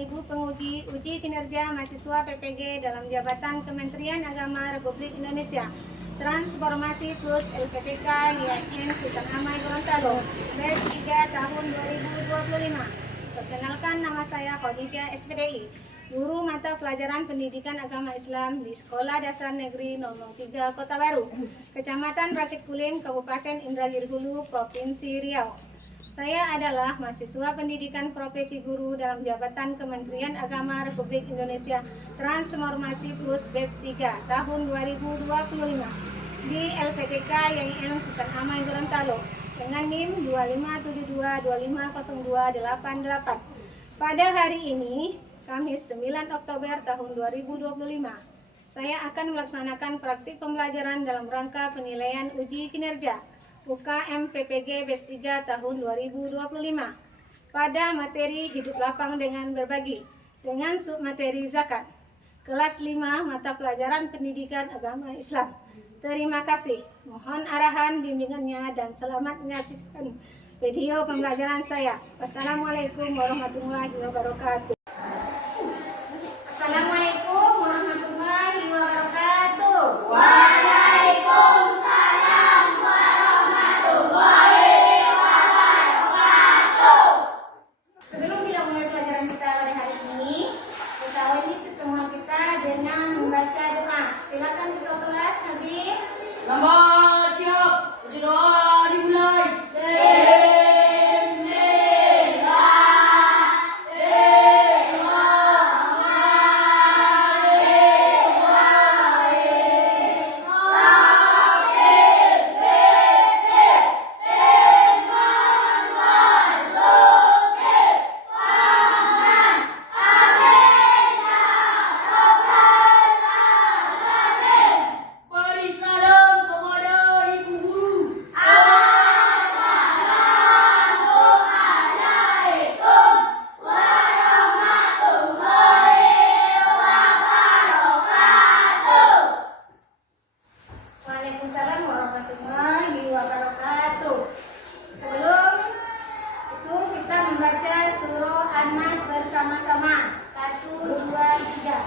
Ibu penguji uji kinerja mahasiswa PPG dalam jabatan Kementerian Agama Republik Indonesia. Transformasi plus LPTK YN Sultan Amai Gorontalo, batch 3 tahun 2025. Perkenalkan, nama saya Khadijah SPDI, guru mata pelajaran pendidikan agama Islam di Sekolah Dasar Negeri 003 Kota Baru, Kecamatan Rakit Kulim, Kabupaten Indragiri Hulu, Provinsi Riau. Saya adalah mahasiswa pendidikan profesi guru dalam jabatan Kementerian Agama Republik Indonesia Transformasi Plus Batch 3 tahun 2025 di LPTK YN Sultan Amai Gorontalo dengan NIM 2572250288. Pada hari ini, Kamis 9 Oktober tahun 2025, saya akan melaksanakan praktik pembelajaran dalam rangka penilaian uji kinerja UKM PPG Batch 3 tahun 2025 pada materi hidup lapang dengan berbagi dengan submateri zakat, kelas 5 mata pelajaran pendidikan agama Islam. Terima kasih. Mohon arahan bimbingannya dan selamat menyaksikan video pembelajaran saya. Wassalamualaikum warahmatullahi wabarakatuh. Assalamualaikum warahmatullahi wabarakatuh. Waalaikumsalam warahmatullahi wabarakatuh. Sebelum kita mulai pelajaran kita pada hari ini, kita awali pertemuan kita dengan membaca doa. Silakan ketua kelas, Nabi. Selamat siap. Doa dimulai. Waalaikumsalam warahmatullahi wabarakatuh. Sebelum itu kita membaca surah An-Nas bersama-sama. 1, 2, 3.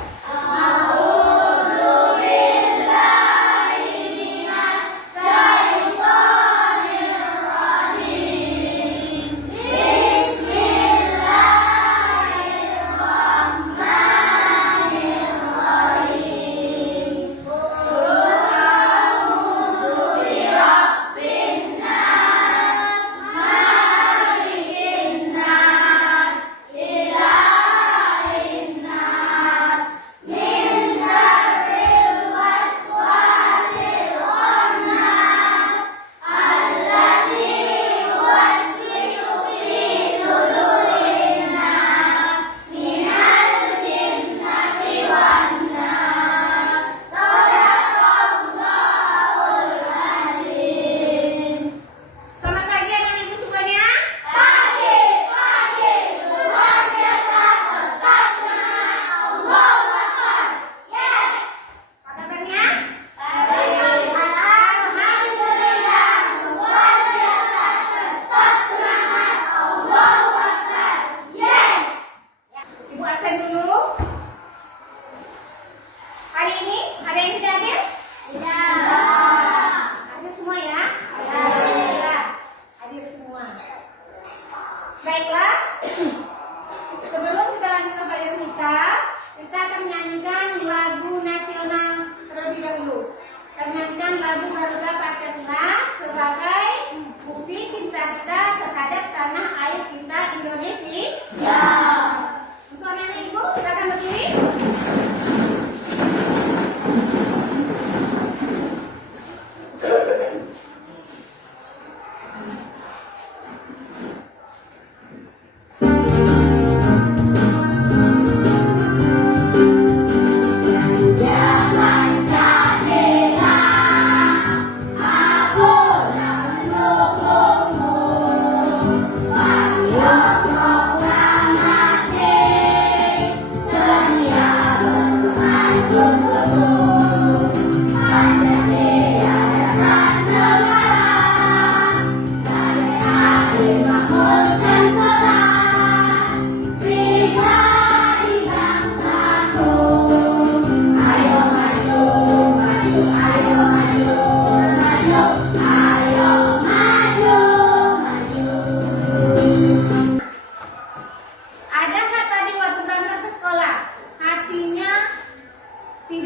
Baiklah, sebelum kita lanjutkan pelajaran kita akan menyanyikan lagu nasional terlebih dahulu. Kita menyanyikan lagu Garuda Pancasila sebagai bukti cinta kita terhadap tanah air kita Indonesia. Ya. Untuk anak ibu, silakan berdiri. Terima kasih.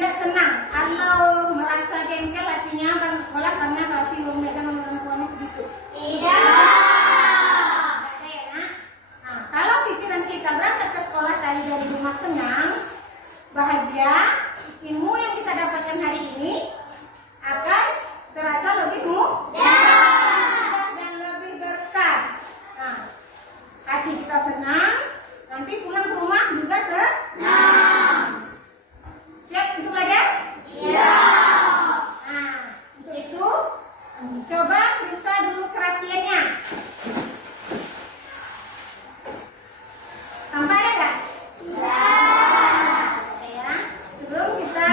tidak senang atau merasa jengkel artinya berangkat sekolah karena kasih memegang orang tuanya sedikit? Tidak. Ya, nak? Nah, kalau pikiran kita berangkat ke sekolah tadi dari rumah senang, bahagia, ilmu yang kita dapatkan hari ini akan terasa lebih mudah dan lebih berkah. Nah, hati kita senang, nanti pulang ke rumah juga senang. Siap untuk belajar? Iya. Nah, untuk itu coba periksa dulu kerapiannya. Tampak ada nggak? Iya. Ya. Sebelum kita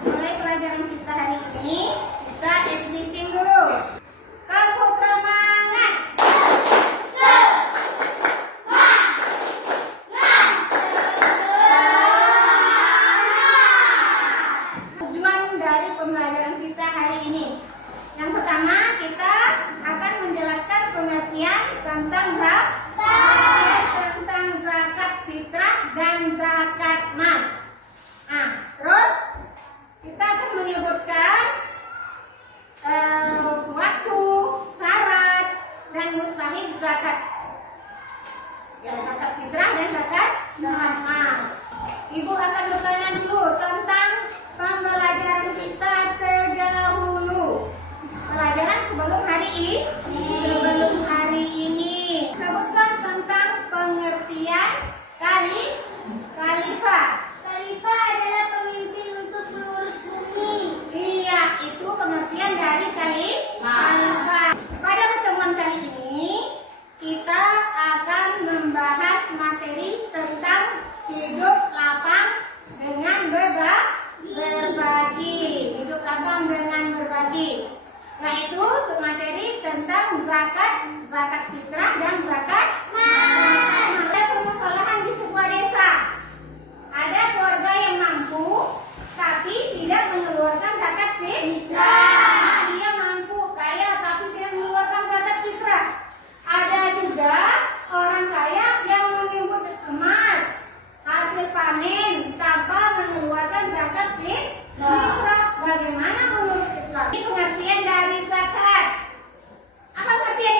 mulai pelajaran kita hari ini, kita listening dulu. Kamu semangat. Tujuan dari pembelajaran kita hari ini. Yang pertama, kita akan menjelaskan pengertian tentang zakat fitrah dan zakat mal. Nah, terus kita akan menyebutkan waktu, syarat, dan mustahil zakat. Ya, zakat fitrah dan zakat mal. Ibu akan bertanya dulu tentang pembelajaran kita terdahulu. Pelajaran sebelum hari ini. Sebutkan tentang pengertian khalifah. Khalifah adalah pemimpin untuk mengurus bumi. Iya, itu pengertian dari khalifah. Pada pertemuan kali ini, kita akan membahas materi tentang hidup lapang dengan berbagi. Hidup lapang dengan berbagi. Yaitu materi tentang zakat fitrah dan zakat mal. Ada permasalahan di sebuah desa. Ada keluarga yang mampu tapi tidak mengeluarkan zakat fitrah. Dia mampu, kaya tapi tidak mengeluarkan zakat fitrah. Ada juga orang kaya yang menimbun emas hasil panen tanpa mengeluarkan zakat fitrah. Bagaimana menurut Islam? Ini pengertian dari zakat. Apa pengertiannya?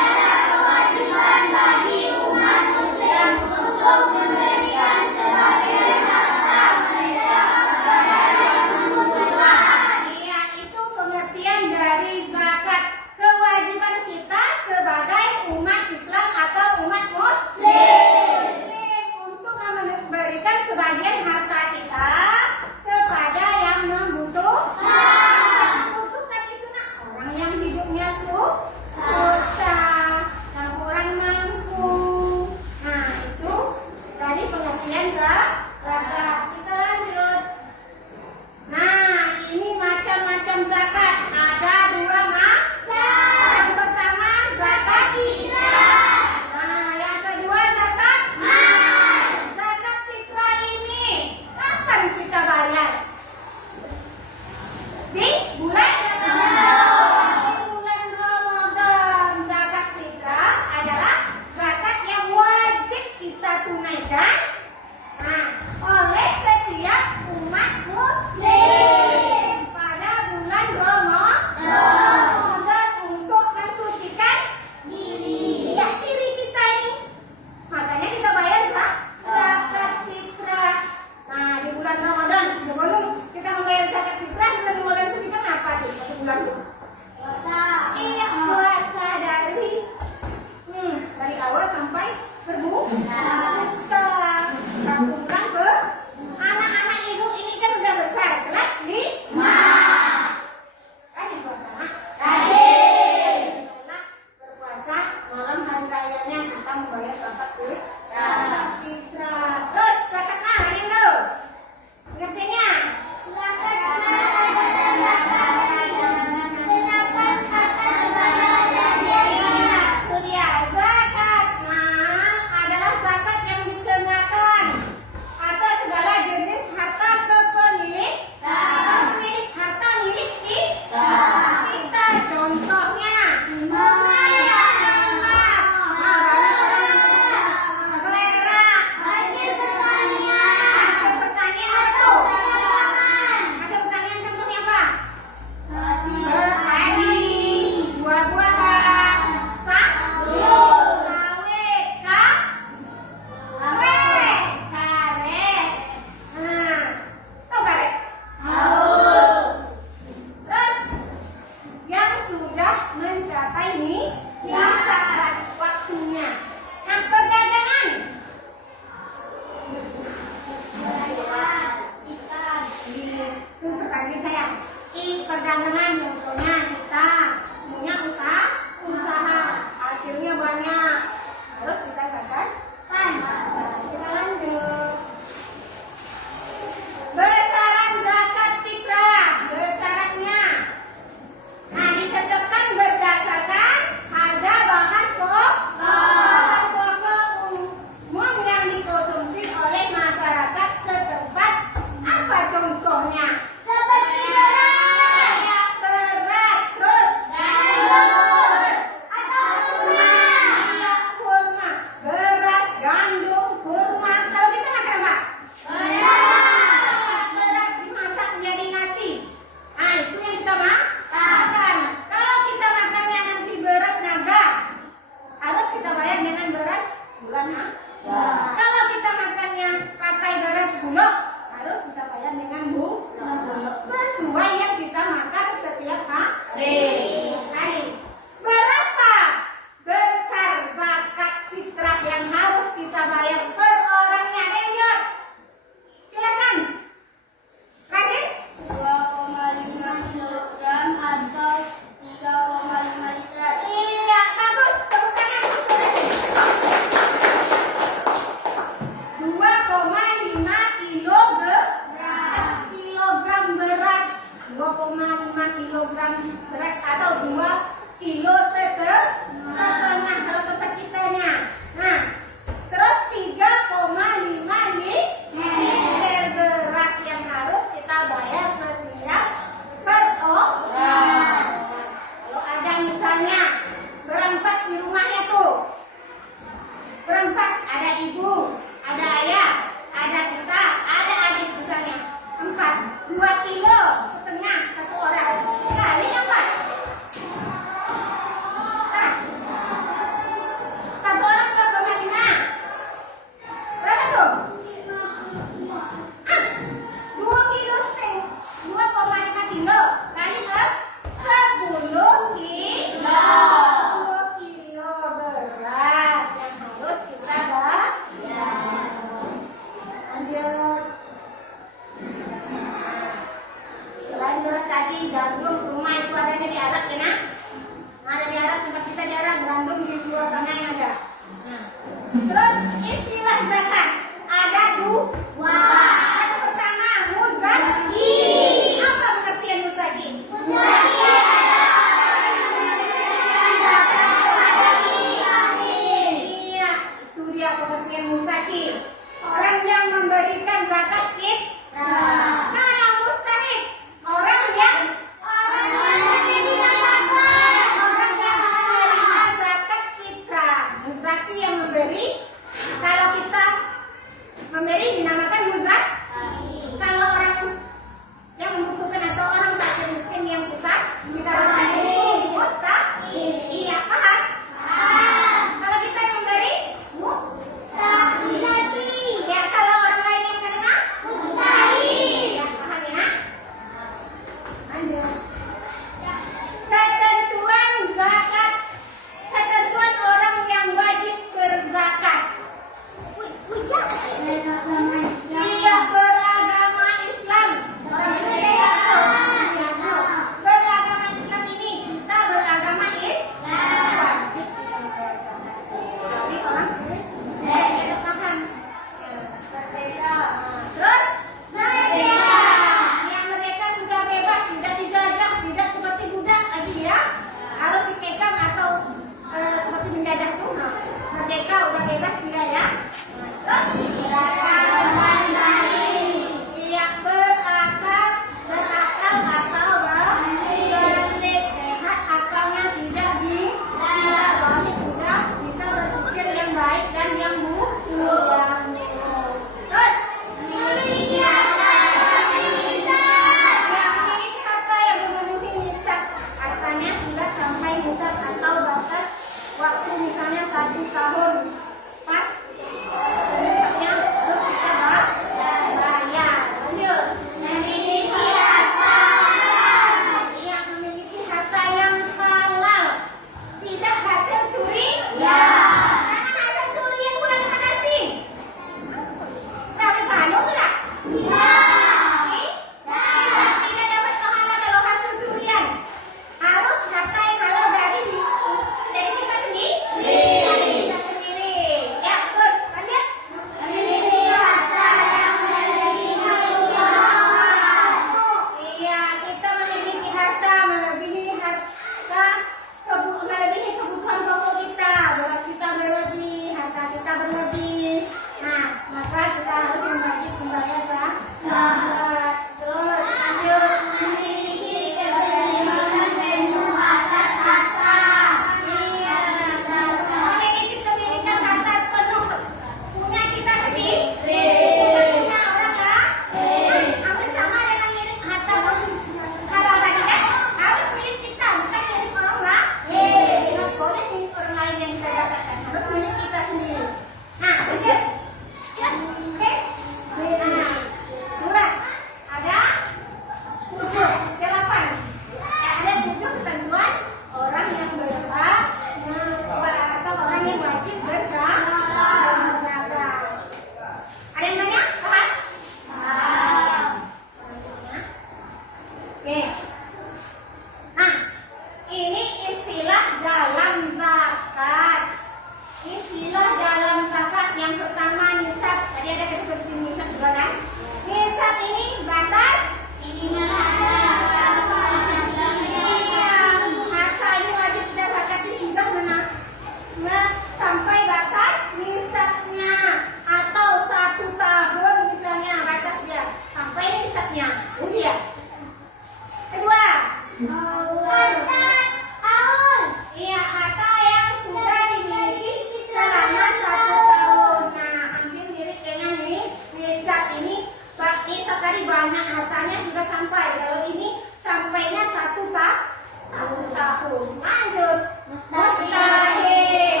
jumlahnya sudah sampai. Kalau ini sampainya 1 tahun. Lanjut. Mustahil.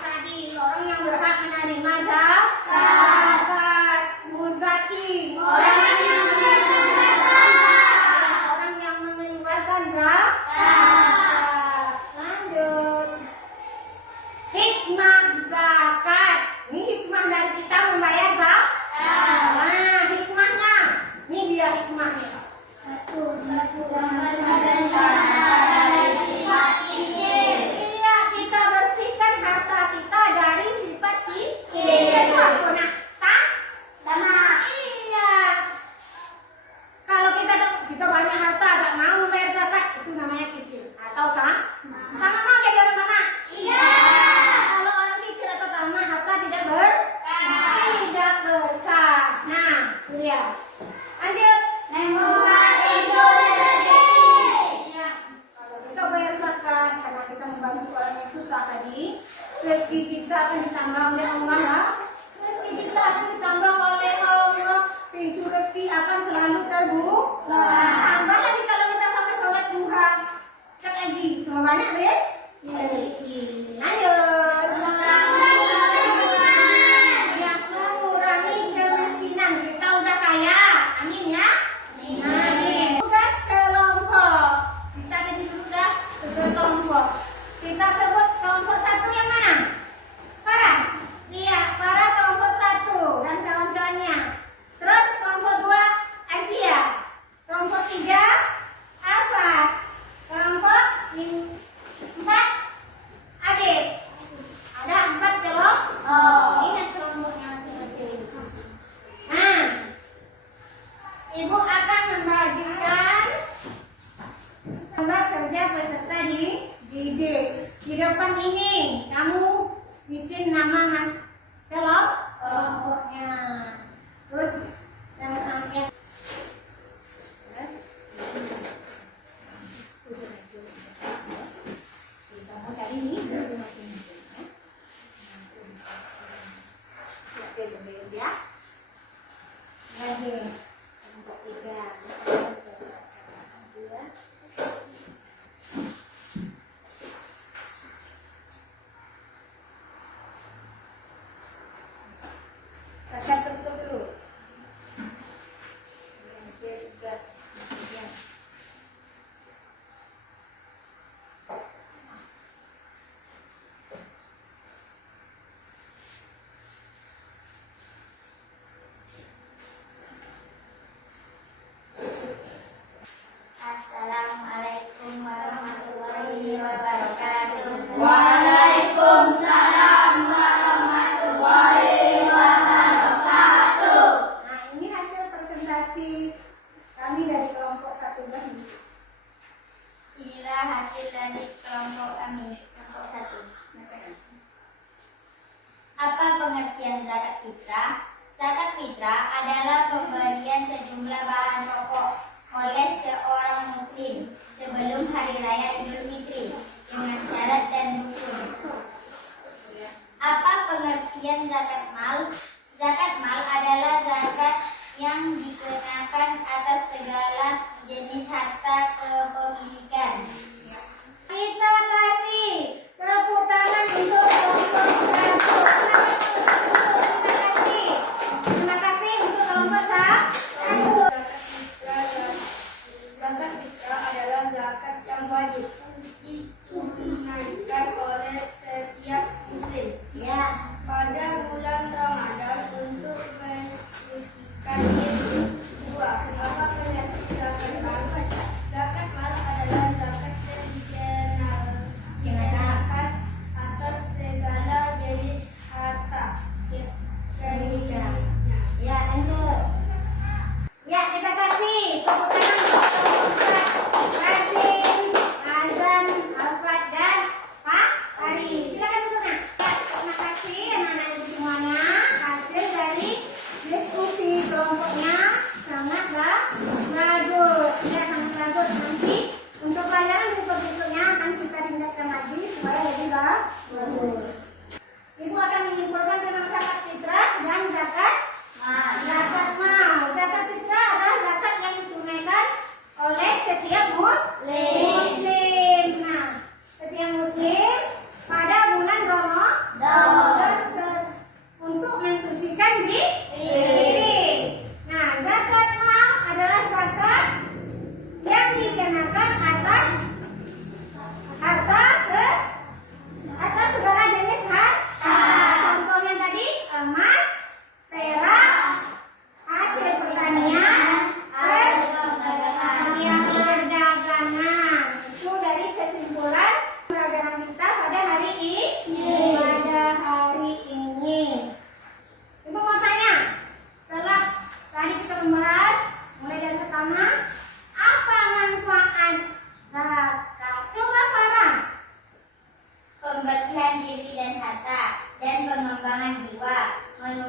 Tadi orang yang berhak menerima zakat. Muzaki. Orang yang mengeluarkan zakat. Lanjut. Hikmah zakat. Ini hikmah dari kita membayar zakat. Nah, hikmahnya. Ini dia hikmahnya. Iya, kita bersihkan harta kita dari sifat kikir. Iya. Kalau kita banyak harta, gak mau bayar zakat, itu namanya kikir. Atau sama mau jadi orang sama? Iya. Kalau orang kikir atau sama harta tidak berkah. Nah, lihat. Lanjut. Iya. Kalau kita bayar zakat karena kita membantu orang yang susah tadi, rezeki kita akan ditambah oleh Allah. Rezeki kita akan ditambah oleh Allah. Pintu rezeki akan selalu terbuka. Tambah lagi kalau kita sampai sholat duha. Cek lagi, cuma banyak rezeki. Lanjut. Ya, mengurangi kemiskinan. Kita udah kaya. Amin ya. Tugas kelompok. Kita tadi sudah kelompok. Kita sebut kelompok 1 yang mana? Farah. Iya, Farah kelompok 1 dan kawan-kawannya. Terus kelompok 2 Asia. Kelompok 3 Afat. Kelompok 4 Adit. Ada 4 kelompok. Ingat kelompoknya masing-masing. Nah, Ibu akan membagikan gambar kerja peserta di depan ini. Kamu bikin nama mas kelompoknya. Terus yang sama kali ini ya. Lagi. Kelompok 3. Baca tutup dulu. Assalamualaikum warahmatullahi wabarakatuh. Waalaikumsalam warahmatullahi wabarakatuh. Nah, ini hasil presentasi kami dari kelompok 1 tadi. Inilah hasil dari kelompok kami, kelompok 1. Apa pengertian zakat fitrah? Zakat fitrah adalah pemberian sejumlah bahan pokok oleh seorang muslim sebelum hari raya Idul Fitri dengan syarat dan rukun. Apa pengertian zakat mal? Zakat mal adalah zakat yang dikenakan atas segala jenis harta kepemilikan. Kita kasih tepuk tangan untuk kelompok 1. Terima kasih untuk kelompok 1. Zakat fitrah adalah zakat yang wajib ditunaikan oleh setiap muslim Ya. pada bulan Ramadan untuk menyucikan diri. 2. Apa pengertian zakat mal? Zakat mal adalah zakat yang dikenakan atas segala jenis harta. Ya, lanjut. Ya, kita kasih tepuk tangan untuk Ustaz Razin, Azan, Alfat, dan Pak Ari. Silakan tepuk tangan. Ya, terima kasih anak-anak ibu semuanya. Hasil dari diskusi kelompoknya sangat bagus. Ya, sangat bagus. Nanti untuk pelajaran berikutnya akan kita tingkatkan lagi supaya lebih bagus. Ibu akan menyimpulkan tentang zakat fitrah dan zakat mal.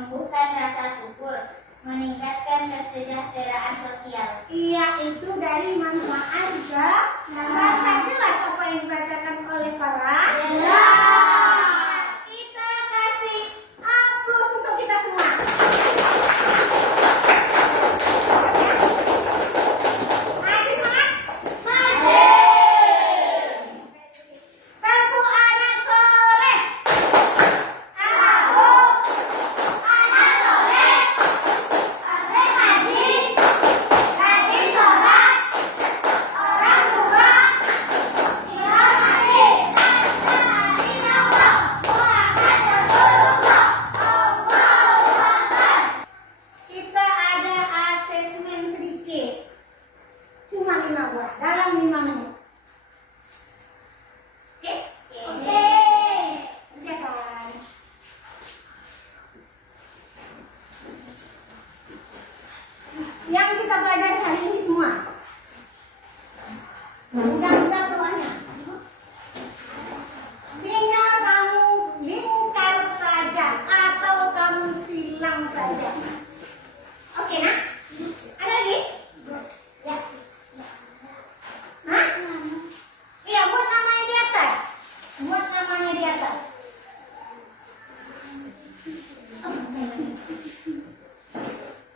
menumbuhkan rasa syukur, meningkatkan kesejahteraan sosial. Iya, itu dari manfaat zakat. Jelas apa yang dibacakan oleh para? Kita kasih aplaus untuk kita semua. Masih semangat? Tentu anak soleh. Satu. Anak soleh. Pandai ngaji. Rajin sholat. Orang tua. Dihormati. Nabi Allah. Muhammad Rasulullah. Allahu Akbar. Kita ada asesmen sedikit. Cuma 5 buah dalam 5 menit. Oke? Oke. Kerjakan. Yang kita belajar hari ini semua. Mudah-mudahan semuanya. Tinggal kamu lingkar saja atau kamu silang saja. Oke, nah? Ada lagi? Ya. Hah? Iya, buat namanya di atas. Buat namanya di atas.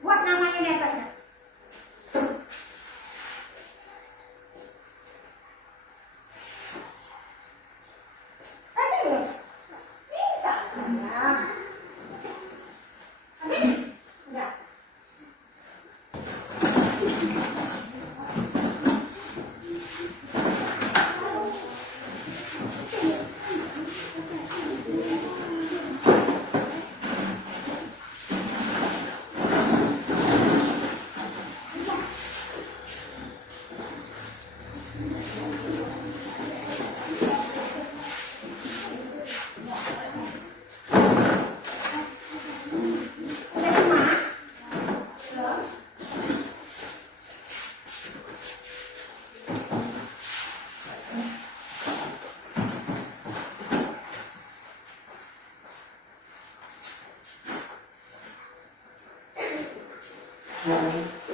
Buat namanya di atas. Nah. Ada nggak? Bisa. Nah. Habis? Enggak. Udah semua? Belum?